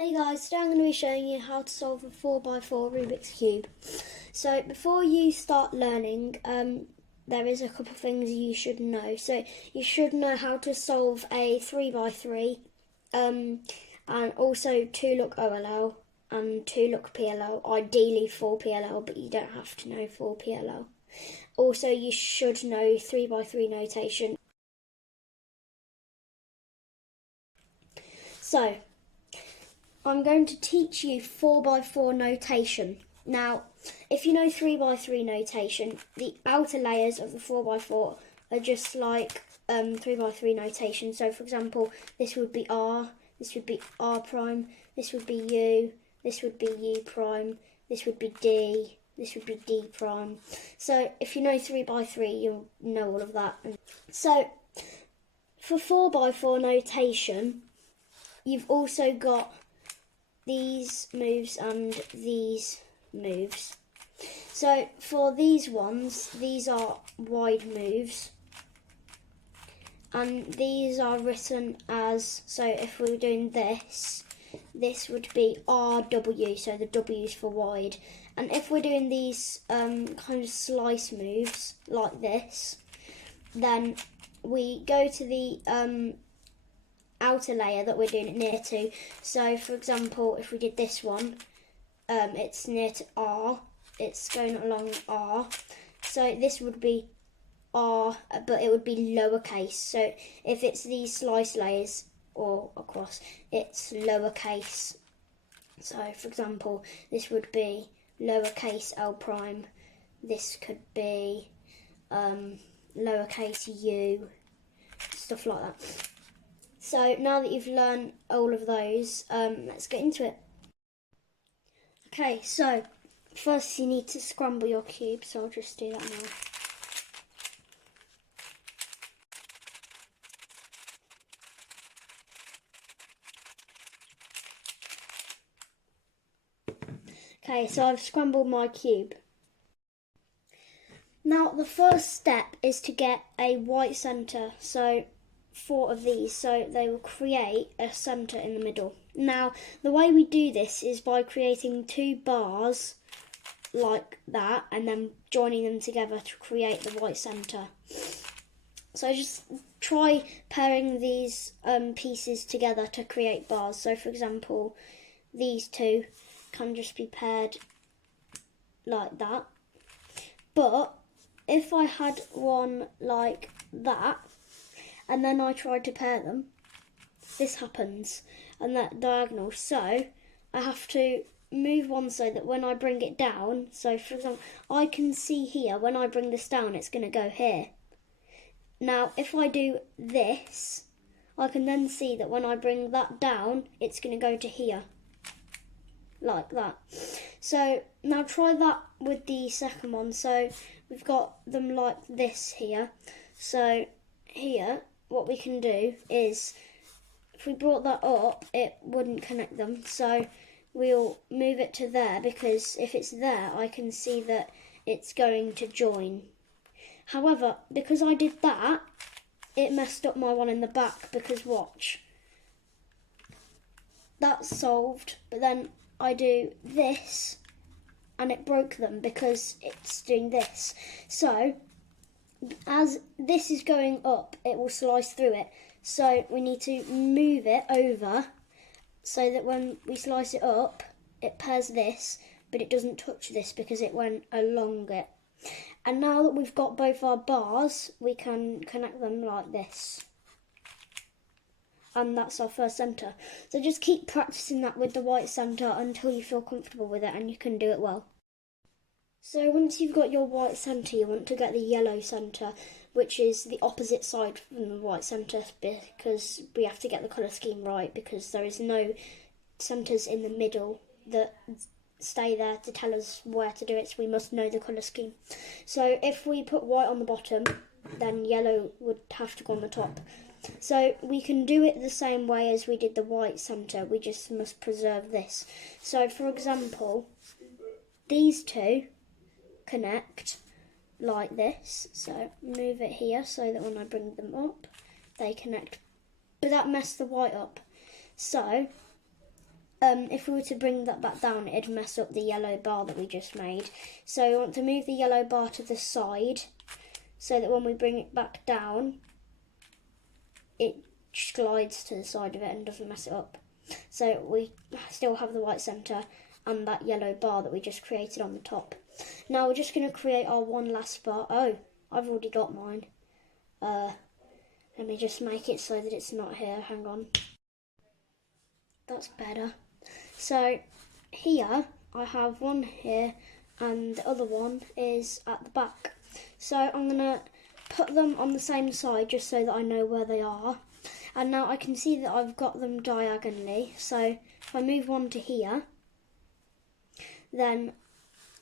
Hey guys, today I'm going to be showing you how to solve a 4x4 Rubik's Cube. So before you start learning, there is a couple of things you should know. So you should know how to solve a 3x3 and also 2-look OLL and 2-look PLL, ideally 4 PLL, but you don't have to know 4 PLL. Also you should know 3x3 notation. So I'm going to teach you 4x4 notation. Now, if you know 3x3 notation, the outer layers of the 4x4 are just like 3x3 notation. So, for example, this would be R, this would be R prime, this would be U, this would be U prime, this would be D, this would be D prime. So, if you know 3x3, you'll know all of that. So, for 4x4 notation, you've also got these moves and these moves. So for these ones, these are wide moves, and these are written as, so if we were doing this, this would be RW, so the W's for wide. And if we're doing these kind of slice moves like this, then we go to the outer layer that we're doing it near to. So for example, if we did this one, it's near to R, it's going along R, so this would be R, but it would be lowercase. So if it's these slice layers or across, it's lowercase. So for example, this would be lowercase L prime, this could be lowercase U, stuff like that. So now that you've learned all of those, let's get into it. Okay, so first you need to scramble your cube, so I'll just do that now. Okay, so I've scrambled my cube. Now the first step is to get a white centre, so 4 of these, so they will create a centre in the middle. Now the way we do this is by creating 2 bars like that and then joining them together to create the white centre. So just try pairing these pieces together to create bars. So for example, these 2 can just be paired like that. But if I had one like that, and then I tried to pair them, this happens, and that diagonal. So I have to move one so that when I bring it down, so for example, I can see here, when I bring this down, it's going to go here. Now, if I do this, I can then see that when I bring that down, it's going to go to here, like that. So now try that with the second one. So we've got them like this here. So here, what we can do is, if we brought that up, it wouldn't connect them. So we'll move it to there, because if it's there, I can see that it's going to join. However, because I did that, it messed up my one in the back, because watch. That's solved, but then I do this, and it broke them because it's doing this. So as this is going up, it will slice through it. So we need to move it over so that when we slice it up, it pairs this, but it doesn't touch this because it went along it. And now that we've got both our bars, we can connect them like this. And that's our first centre. So just keep practicing that with the white centre until you feel comfortable with it and you can do it well. So once you've got your white centre, you want to get the yellow centre, which is the opposite side from the white centre, because we have to get the colour scheme right, because there is no centres in the middle that stay there to tell us where to do it, so we must know the colour scheme. So if we put white on the bottom, then yellow would have to go on the top. So we can do it the same way as we did the white centre, we just must preserve this. So for example, these 2 connect like this, so move it here so that when I bring them up, they connect. But that messed the white up. So if we were to bring that back down, it'd mess up the yellow bar that we just made. So we want to move the yellow bar to the side so that when we bring it back down, it slides to the side of it and doesn't mess it up. So we still have the white centre and that yellow bar that we just created on the top. Now we're just going to create our one last bar. Oh, I've already got mine. Let me just make it so that it's not here. Hang on. That's better. So here I have one here and the other one is at the back. So I'm going to put them on the same side just so that I know where they are. And now I can see that I've got them diagonally. So if I move one to here, then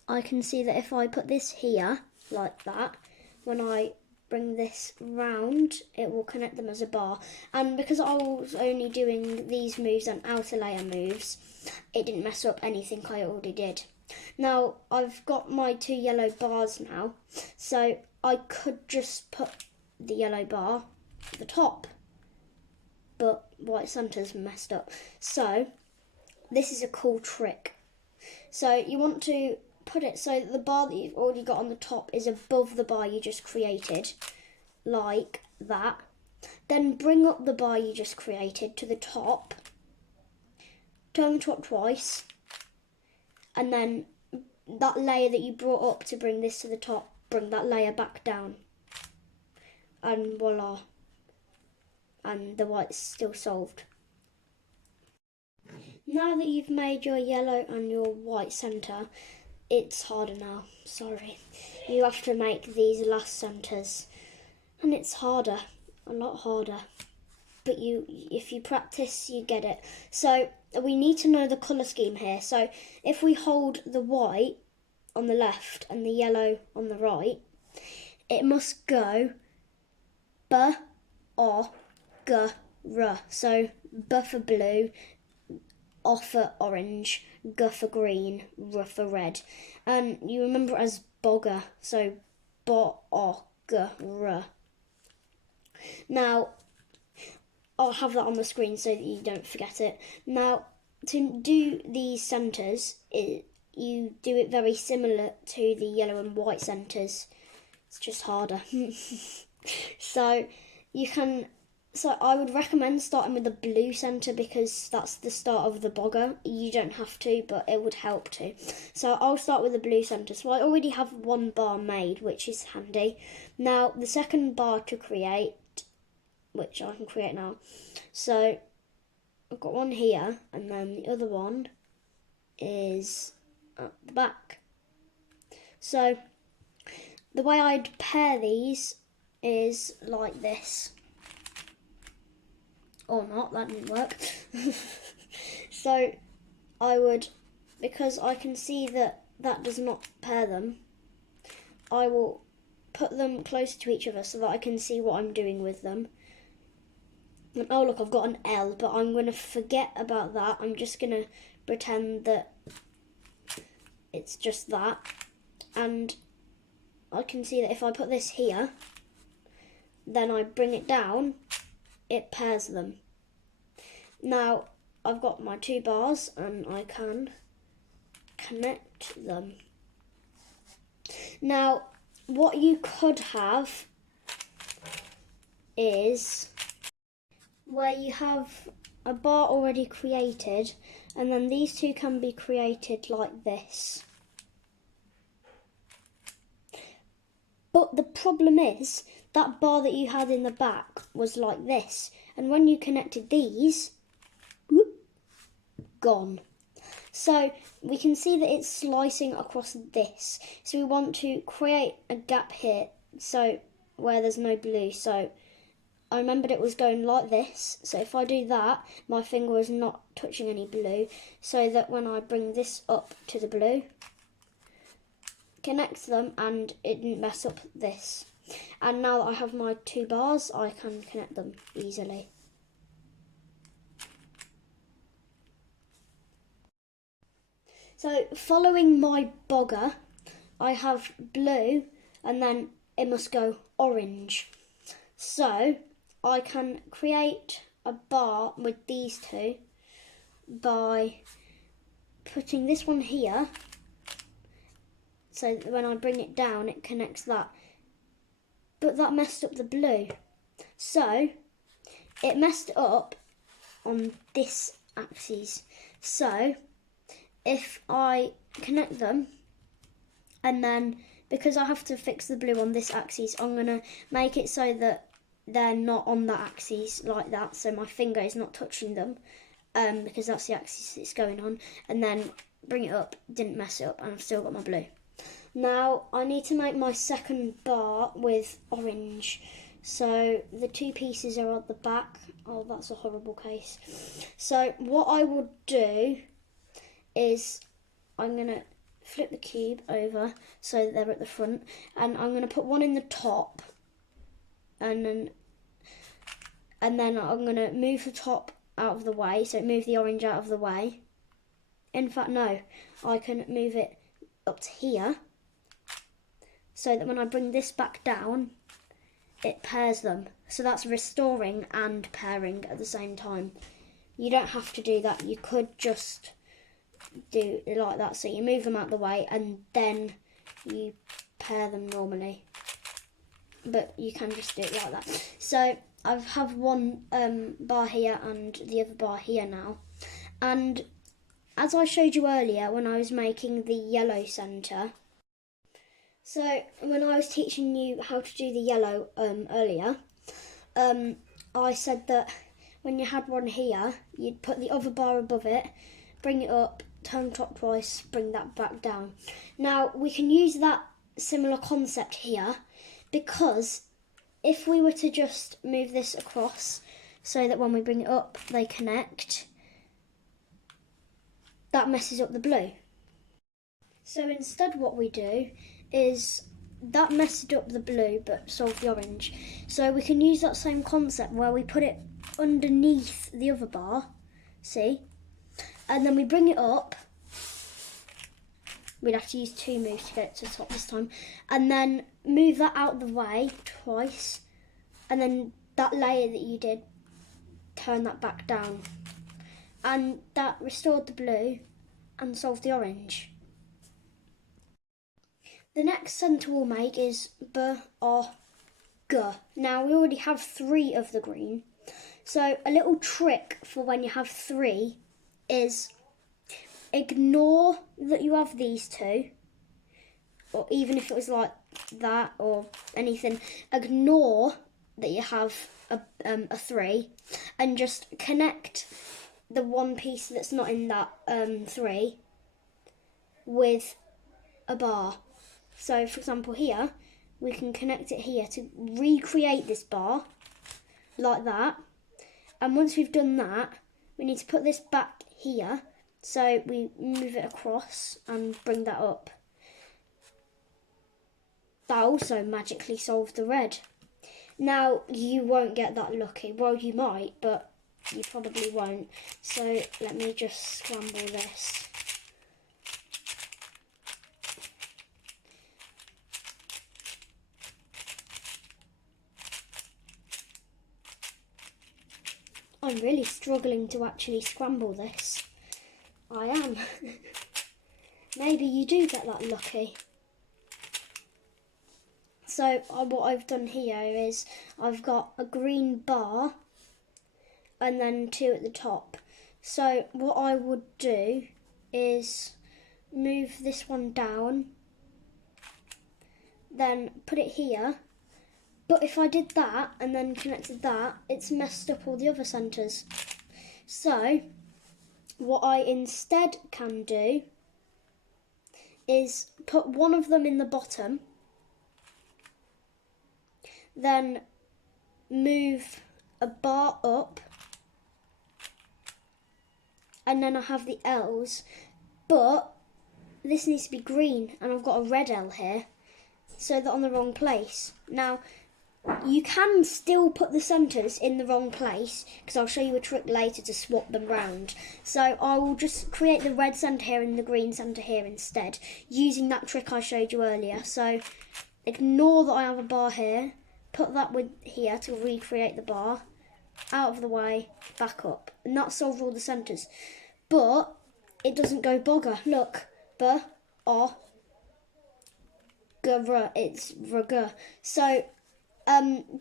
I can see that if I put this here like that, when I bring this round, it will connect them as a bar. And because I was only doing these moves and outer layer moves, it didn't mess up anything I already did. Now I've got my two yellow bars now, so I could just put the yellow bar at the top, but white centre's messed up. So this is a cool trick. So you want to put it so that the bar that you've already got on the top is above the bar you just created, like that. Then bring up the bar you just created to the top, turn the top twice, and then that layer that you brought up to bring this to the top, bring that layer back down, and voila, and the white's still solved. Now that you've made your yellow and your white centre, it's harder now, sorry. You have to make these last centres, and it's harder, a lot harder. But if you practice, you get it. So we need to know the colour scheme here. So if we hold the white on the left and the yellow on the right, it must go B, O, G, R. So B for blue, O for orange, G for green, R for red. And you remember it as bogger, so Bo, O, G, R. Now, I'll have that on the screen so that you don't forget it. Now, to do these centres, you do it very similar to the yellow and white centres. It's just harder. So I would recommend starting with the blue centre because that's the start of the bogger. You don't have to, but it would help to. So I'll start with the blue centre. So I already have one bar made, which is handy. Now, the second bar to create, which I can create now. So I've got one here, and then the other one is at the back. So the way I'd pair these is like this. Or not, that didn't work. So I would, because I can see that does not pair them, I will put them closer to each other so that I can see what I'm doing with them. And oh look, I've got an L, but I'm going to forget about that. I'm just going to pretend that it's just that. And I can see that if I put this here, then I bring it down, it pairs them. Now, I've got my two bars and I can connect them. Now, what you could have is where you have a bar already created, and then these two can be created like this. But the problem is, that bar that you had in the back was like this, and when you connected these, whoop, gone. So we can see that it's slicing across this. So we want to create a gap here, so where there's no blue. So I remembered it was going like this, so if I do that, my finger is not touching any blue, so that when I bring this up to the blue, connect them and it didn't mess up this. And now that I have my two bars, I can connect them easily. So following my bogger, I have blue and then it must go orange. So I can create a bar with these two by putting this one here, so that when I bring it down it connects that. But that messed up the blue. So it messed it up on this axis. So if I connect them, and then because I have to fix the blue on this axis, I'm going to make it so that they're not on that axis like that, so my finger is not touching them, because that's the axis it's going on, and then bring it up, didn't mess it up, and I've still got my blue. Now I need to make my second bar with orange. So the two pieces are at the back. Oh, that's a horrible case. So what I would do is I'm going to flip the cube over so that they're at the front, and I'm going to put one in the top, and then I'm going to move the top out of the way, so move the orange out of the way. In fact, no, I can move it up to here, so that when I bring this back down, it pairs them. So that's restoring and pairing at the same time. You don't have to do that. You could just do it like that. So you move them out of the way and then you pair them normally. But you can just do it like that. So I have one bar here and the other bar here now. And as I showed you earlier when I was making the yellow centre, so when I was teaching you how to do the yellow earlier, I said that when you had one here, you'd put the other bar above it, bring it up, turn clockwise, bring that back down. Now we can use that similar concept here, because if we were to just move this across so that when we bring it up they connect, that messes up the blue. So instead what we do is that messed up the blue but solved the orange. So we can use that same concept where we put it underneath the other bar, see? And then we bring it up. We'd have to use two moves to get it to the top this time. And then move that out of the way twice. And then that layer that you did, turn that back down. And that restored the blue and solved the orange. The next centre we'll make is B-R-G. Now we already have 3 of the green. So a little trick for when you have 3 is ignore that you have these 2. Or even if it was like that or anything, ignore that you have a 3 and just connect the one piece that's not in that 3 with a bar. So for example here, we can connect it here to recreate this bar like that. And once we've done that, we need to put this back here. So we move it across and bring that up. That also magically solved the red. Now you won't get that lucky. Well, you might, but you probably won't. So let me just scramble this. I'm really struggling to actually scramble this. I am. Maybe you do get that lucky. So what I've done here is I've got a green bar and then 2 at the top. So what I would do is move this one down, then put it here. But if I did that and then connected that, it's messed up all the other centres. So what I instead can do is put one of them in the bottom, then move a bar up, and then I have the L's, but this needs to be green and I've got a red L here, so they're on the wrong place. Now you can still put the centres in the wrong place, because I'll show you a trick later to swap them round. So I will just create the red centre here and the green centre here instead, using that trick I showed you earlier. So ignore that I have a bar here, put that with here to recreate the bar, out of the way, back up, and that solved all the centres. but it doesn't go bogger. Look, b, o, g, r, it's rg. So,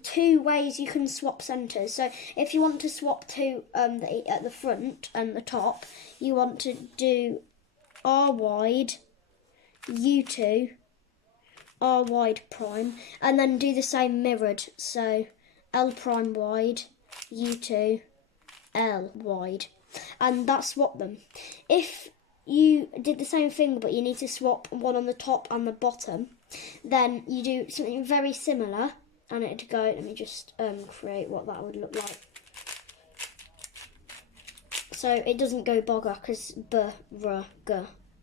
two ways you can swap centres. So if you want to swap to at the front and the top, you want to do r wide, u2, r wide prime, and then do the same mirrored. So l prime wide, u2, l wide, and that's swap them. If you did the same thing but you need to swap one on the top and the bottom, then you do something very similar, and it'd go, let me just create what that would look like. So it doesn't go bogger because b, r, g,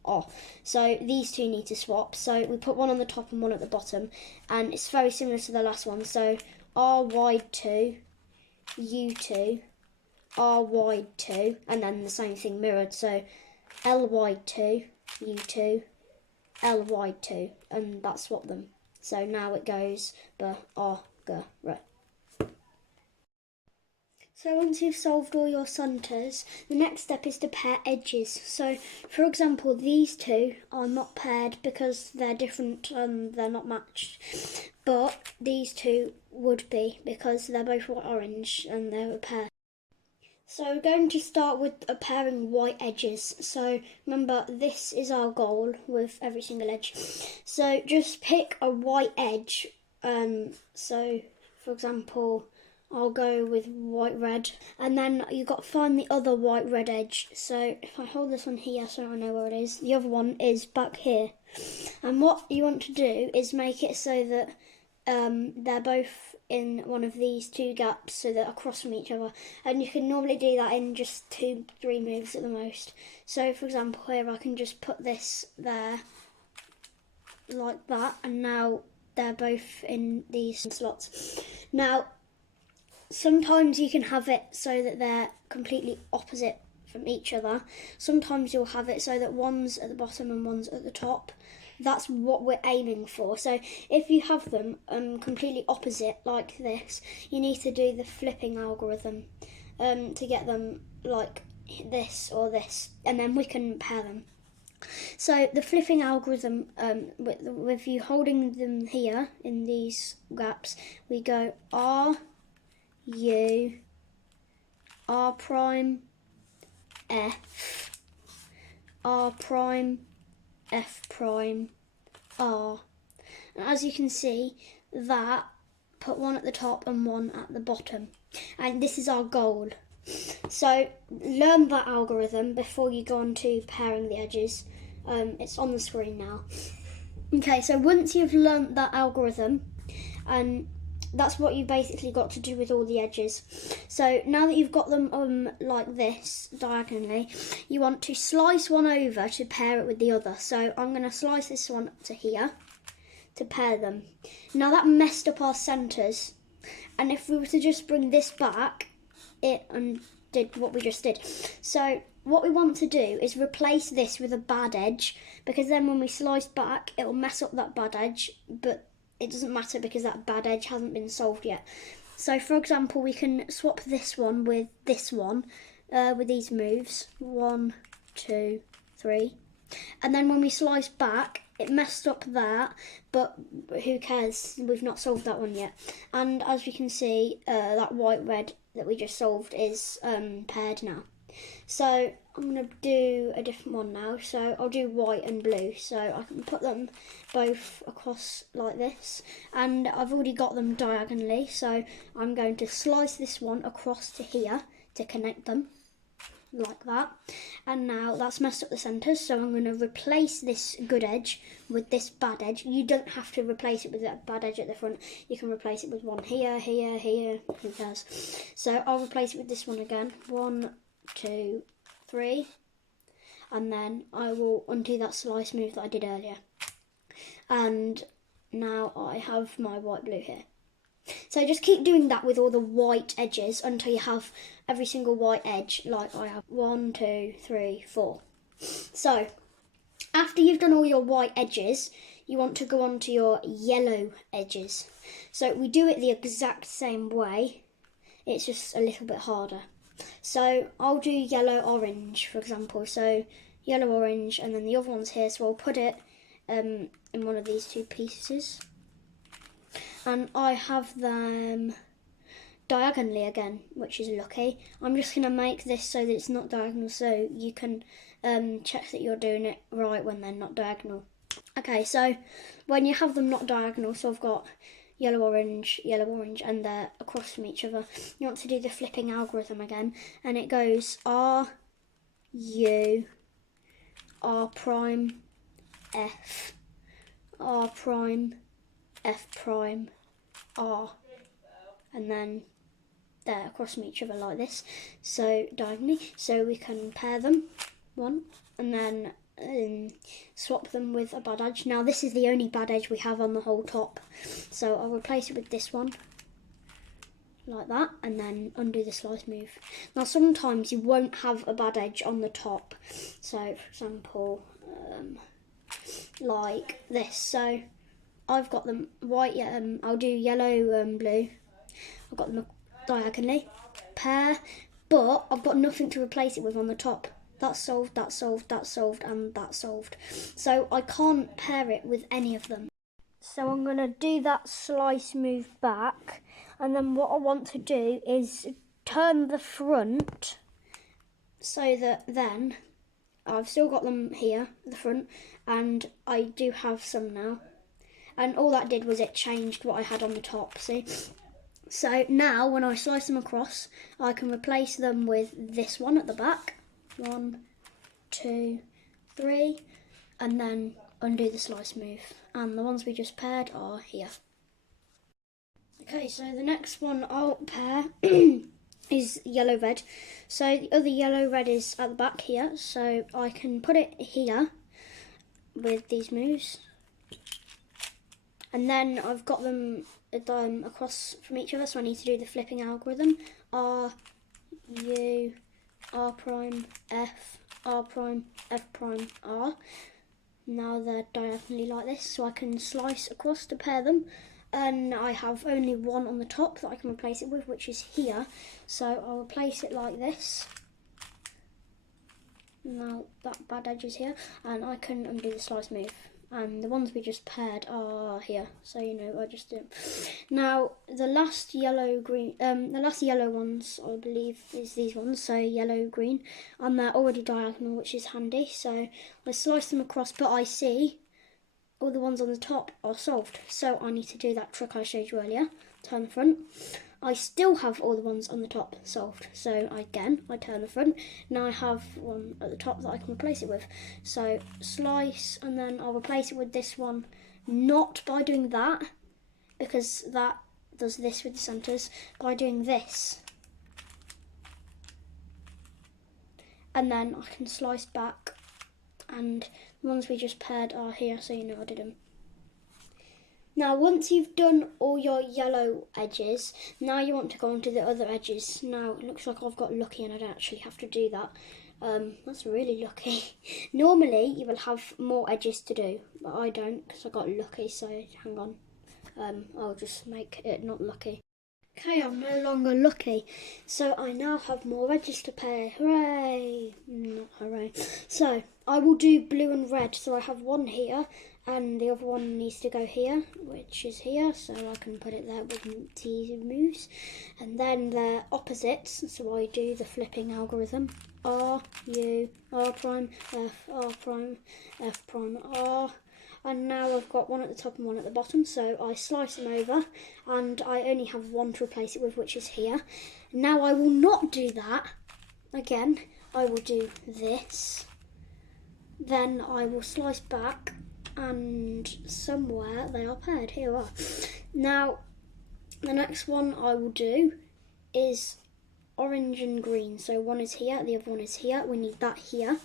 o. So these two need to swap. So we put one on the top and one at the bottom, and it's very similar to the last one. So r wide 2, u2, r wide 2, and then the same thing mirrored. So l wide 2, u2, l wide 2, and that swap them. So now it goes b, r, g, r. So once you've solved all your centres, the next step is to pair edges. So for example, these two are not paired because they're different and they're not matched. But these two would be because they're both white orange and they're a pair. So we're going to start with pairing white edges. So remember, this is our goal with every single edge. So just pick a white edge. So for example, I'll go with white red, and then you've got to find the other white red edge. So if I hold this one here so I know where it is, the other one is back here. And what you want to do is make it so that they're both in one of these two gaps, so they're across from each other, and you can normally do that in just 2-3 moves at the most. So for example here I can just put this there like that, and now they're both in these slots. Now sometimes you can have it so that they're completely opposite from each other. Sometimes you'll have it so that one's at the bottom and one's at the top. That's what we're aiming for. So if you have them completely opposite like this, you need to do the flipping algorithm to get them like this or this, and then we can pair them. So the flipping algorithm, with you holding them here in these gaps, we go R, U, R prime, F, R prime, F prime, R. And as you can see, that put one at the top and one at the bottom. And this is our goal. So learn that algorithm before you go on to pairing the edges. It's on the screen now. Okay, so once you've learnt that algorithm, and that's what you basically got to do with all the edges. So now that you've got them like this, diagonally, you want to slice one over to pair it with the other. So I'm going to slice this one to here to pair them. Now that messed up our centres, and if we were to just bring this back, it undid what we just did. So what we want to do is replace this with a bad edge, because then when we slice back, it will mess up that bad edge, but it doesn't matter because that bad edge hasn't been solved yet. So for example, we can swap this one with this one with these moves. 1, 2, 3. And then when we slice back, it messed up that, but who cares? We've not solved that one yet. And as we can see, that white red that we just solved is paired now. So I'm going to do a different one now. So I'll do white and blue. So I can put them both across like this. And I've already got them diagonally. So I'm going to slice this one across to here to connect them like that. And now that's messed up the centres. So I'm going to replace this good edge with this bad edge. You don't have to replace it with that bad edge at the front. You can replace it with one here, here, here. Who cares? So I'll replace it with this one again. 1, 2, 3, and then I will undo that slice move that I did earlier, and now I have my white blue here. So just keep doing that with all the white edges until you have every single white edge like I have. 1, 2, 3, 4. So after you've done all your white edges, you want to go on to your yellow edges. So we do it the exact same way, it's just a little bit harder. So I'll do yellow, orange, for example. So yellow, orange, and then the other one's here. So I'll put it in one of these two pieces. And I have them diagonally again, which is lucky. I'm just going to make this so that it's not diagonal, so you can check that you're doing it right when they're not diagonal. Okay, so when you have them not diagonal, so I've got yellow, orange, and they're across from each other, you want to do the flipping algorithm again, and it goes R, U, R prime, F, R prime, F prime, R, and then they're across from each other like this, so diagonally, so we can pair them, one, and then swap them with a bad edge. Now this is the only bad edge we have on the whole top, so I'll replace it with this one, like that, and then undo the slice move. Now sometimes you won't have a bad edge on the top, so for example, like this, so I've got them white, I'll do yellow, blue, I've got them diagonally, pair, but I've got nothing to replace it with on the top. That's solved, that's solved, that's solved, and that's solved. So I can't pair it with any of them. So I'm going to do that slice move back, and then what I want to do is turn the front so that then I've still got them here at the front, and I do have some now. And all that did was it changed what I had on the top, see? So now when I slice them across, I can replace them with this one at the back. 1, 2, 3, and then undo the slice move. And the ones we just paired are here. Okay, so the next one I'll pair is yellow red. So the other yellow red is at the back here, so I can put it here with these moves. And then I've got them across from each other, so I need to do the flipping algorithm. R, U, R prime, F, R prime, F prime, R. Now they're diagonally like this, so I can slice across to pair them. And I have only one on the top that I can replace it with, which is here. So I'll replace it like this. Now that bad edge is here, and I can undo the slice move. And the ones we just paired are here, so you know I just did. Now the last yellow ones I believe is these ones, so yellow green, and they're already diagonal, which is handy. So I slice them across, but I see all the ones on the top are solved. So I need to do that trick I showed you earlier. Turn the front. I still have all the ones on the top solved. So I turn the front. Now I have one at the top that I can replace it with. So slice, and then I'll replace it with this one. Not by doing that, because that does this with the centres. By doing this. And then I can slice back. And the ones we just paired are here, so you know I did them. Now once you've done all your yellow edges, now you want to go on to the other edges. Now it looks like I've got lucky and I don't actually have to do that. That's really lucky. Normally you will have more edges to do, but I don't because I got lucky, so hang on. I'll just make it not lucky. Okay, I'm no longer lucky, so I now have more edges to pair. Hooray! Not hooray. So I will do blue and red. So I have one here, and the other one needs to go here, which is here. So I can put it there with easy moves. And then they're opposites, so I do the flipping algorithm. R, U, R prime, F, R prime, F prime, R. And now I've got one at the top and one at the bottom, so I slice them over, and I only have one to replace it with, which is here. Now I will not do that again. I will do this. Then I will slice back, and somewhere they are paired. Here we are. Now the next one I will do is orange and green. So one is here, the other one is here. We need that here.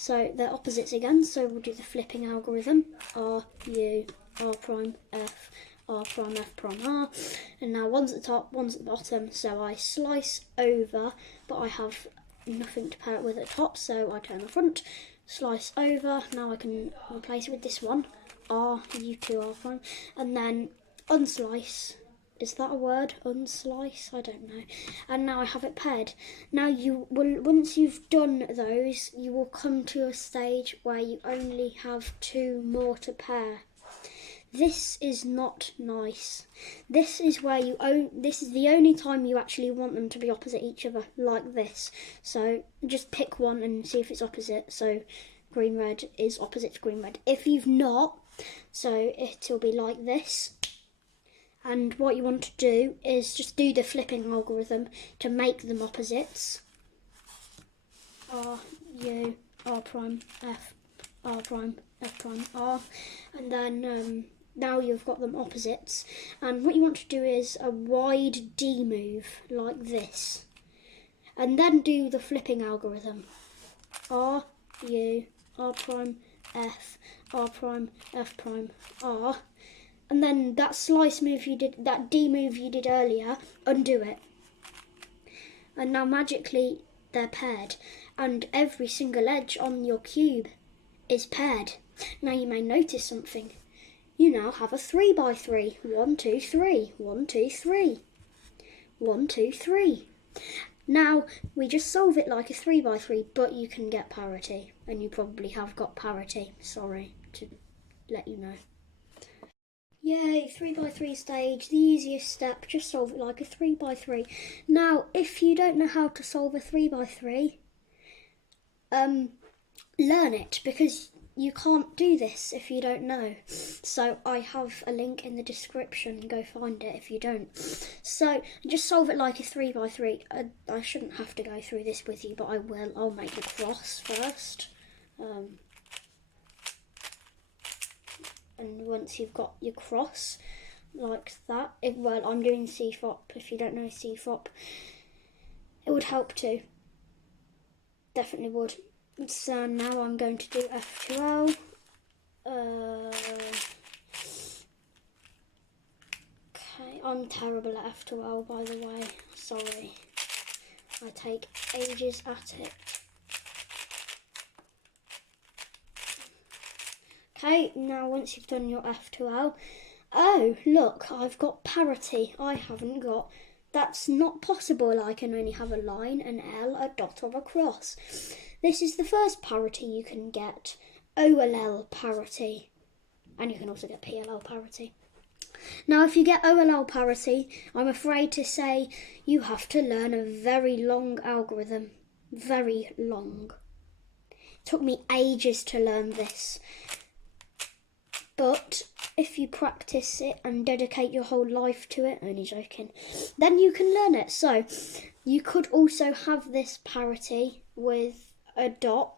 So they're opposites again, so we'll do the flipping algorithm. R, U, R prime, F, R prime, F prime, R. And now one's at the top, one's at the bottom, so I slice over, but I have nothing to pair it with at the top, so I turn the front, slice over. Now I can replace it with this one, R, U2, R prime, and then unslice, Is that a word? Unslice? I don't know. And now I have it paired. Now you will, once you've done those, you will come to a stage where you only have 2 more to pair. This is not nice. This is where this is the only time you actually want them to be opposite each other, like this. So just pick one and see if it's opposite. So green red is opposite to green red. If you've not, so it'll be like this. And what you want to do is just do the flipping algorithm to make them opposites. R, U, R prime, F, R prime, F prime, R. And then now you've got them opposites. And what you want to do is a wide D move, like this. And then do the flipping algorithm. R, U, R prime, F, R prime, F prime, R. And then that slice move you did, that D move you did earlier, undo it. And now magically they're paired. And every single edge on your cube is paired. Now you may notice something. You now have a 3x3. 1, 2, 3. 1, 2, 3. 1, 2, 3. Now we just solve it like a 3x3, but you can get parity. And you probably have got parity. Sorry to let you know. Yay, 3x3 stage, the easiest step, just solve it like a 3x3. Now, if you don't know how to solve a 3x3, learn it, because you can't do this if you don't know. So I have a link in the description, go find it if you don't. So just solve it like a 3x3. I shouldn't have to go through this with you, but I will. I'll make the cross first. And once you've got your cross, like that, well, I'm doing C-fop. If you don't know C-fop, it would help too. Definitely would. So now I'm going to do F2L. Okay, I'm terrible at F2L, by the way. Sorry. I take ages at it. Okay, now once you've done your F2L, oh look, I've got parity. I haven't got. That's not possible. I can only have a line, an L, a dot or a cross. This is the first parity you can get, OLL parity, and you can also get PLL parity. Now if you get OLL parity, I'm afraid to say you have to learn a very long algorithm. Very long. It took me ages to learn this. But if you practice it and dedicate your whole life to it, only joking, then you can learn it. So you could also have this parity with a dot,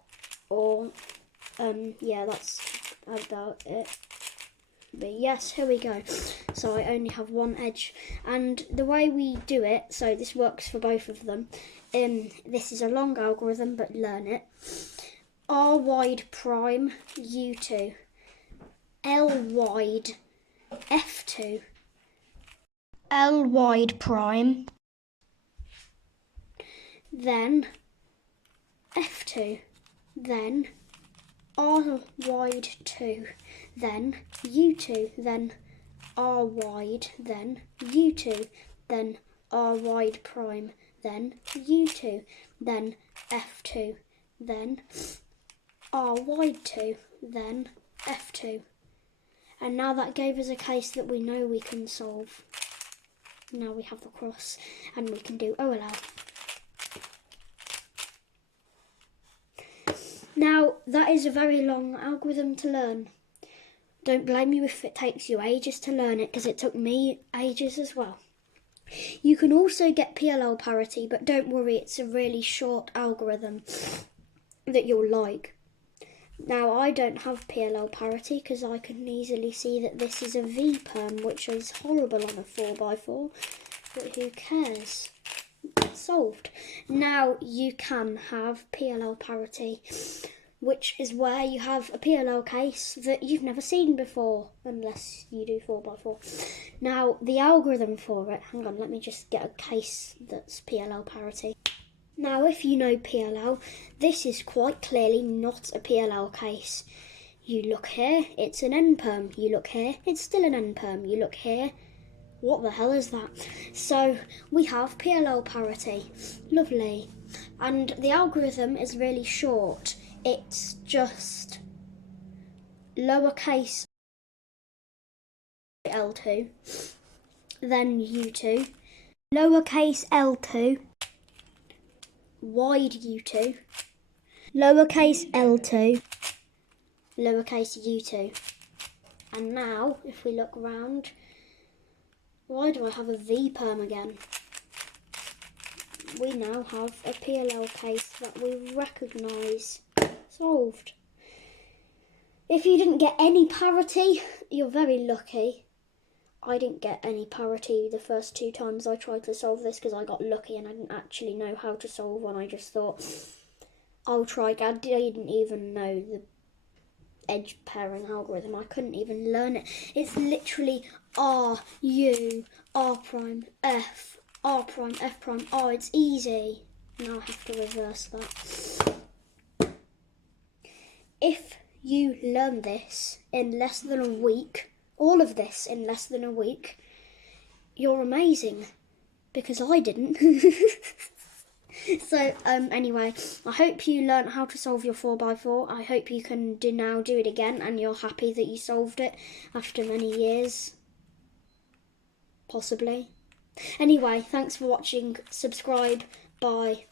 or yeah, that's about it. But yes, here we go. So I only have one edge, and the way we do it, so this works for both of them. This is a long algorithm, but learn it. R wide prime U2. L wide F2, L wide prime, then F2, then R wide 2, then U2, then R wide, then U2, then R wide prime, then U2, then F2, then R wide 2, then F2. And now that gave us a case that we know we can solve. Now we have the cross and we can do OLL. Now that is a very long algorithm to learn. Don't blame you if it takes you ages to learn it, because it took me ages as well. You can also get PLL parity, but don't worry, it's a really short algorithm that you'll like. Now I don't have PLL parity because I can easily see that this is a V perm, which is horrible on a 4x4, but who cares? It's solved. Now you can have PLL parity, which is where you have a PLL case that you've never seen before, unless you do 4x4. Now the algorithm for it, hang on, let me just get a case that's PLL parity. Now, if you know PLL, this is quite clearly not a PLL case. You look here, it's an N perm. You look here, it's still an N perm. You look here, What the hell is that? So we have PLL parity. Lovely. And the algorithm is really short. It's just lowercase L2, then U2, lowercase L2, wide U2, lowercase L2, lowercase U2. And now, if we look round, why do I have a V perm again? We now have a PLL case that we recognise. Solved. If you didn't get any parity, you're very lucky. I didn't get any parity the first 2 times I tried to solve this because I got lucky and I didn't actually know how to solve one. I just thought, I'll try. I didn't even know the edge pairing algorithm. I couldn't even learn it. It's literally R, U, R prime, F, R prime, F prime, R. It's easy. Now I have to reverse that. If you learn this in less than a week, all of this in less than a week, you're amazing, because I didn't. So anyway, I hope you learnt how to solve your 4x4. I hope you can now do it again and you're happy that you solved it after many years. Possibly. Anyway, thanks for watching. Subscribe. Bye.